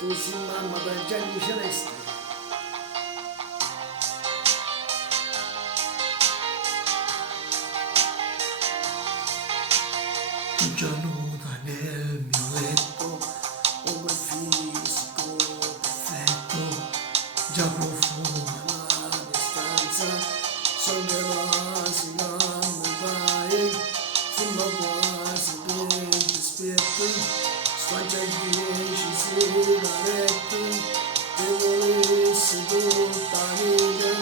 Tu sei mamma per Gianni Celeste. Tu già nuda nel mio letto, un quel fisico perfetto, già profuma la mia stanza, sollevasi la vai, fumo quasi per dispetto, sfaggia 10 sigarette, te volessi tutta vita,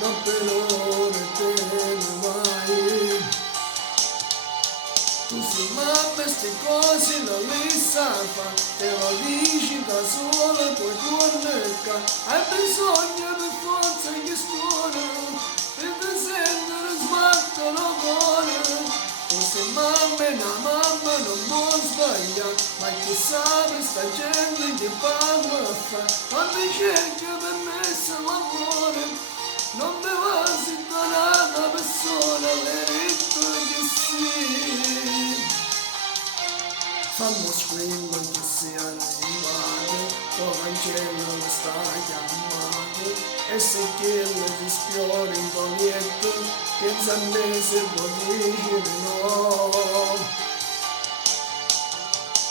non per ora te ne vai. Tu sei mamma e ste cose non le sa fa, te lo dici da sola poi torna qua, hai bisogno per forza che suona, per te sentire sbattono cuore. Tu sei mamma e una mamma non può sbagliare, ma chi sa per sta gente che parla a fa, quando cerca permesso l'amore, non mi va si donata persona, l'eretto che sì. Fammi squillo che sia arrivato, lo cancello lo sta chiamando, e se quello ti sfiora in comietto, pensa a me se può dire no.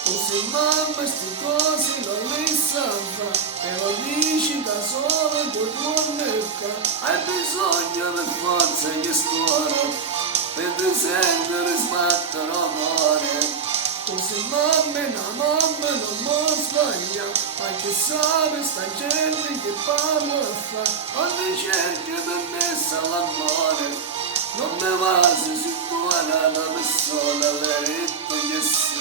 Tu sei mamma e sti cose non le sa fa, te lo dici da sola poi torna qua, hai bisogno per forza che suona, per te sentire sbattono cuore. Tu sei mamma e una mamma non può sbagliare, ma che sa per sta gente che parla a fa, quando cerca permessa l'amore, non mi va se si buona una persona, l'eretto che sì.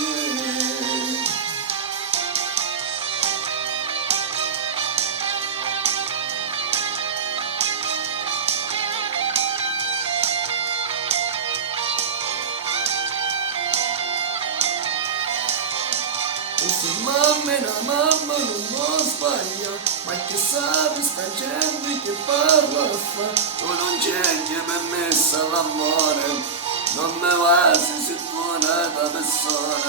Tu sei mamma e una mamma non può sbagliare, ma che sa per sta gente che parla a fa, tu non cerchi permessa l'amore, non mi va se si buona una persona,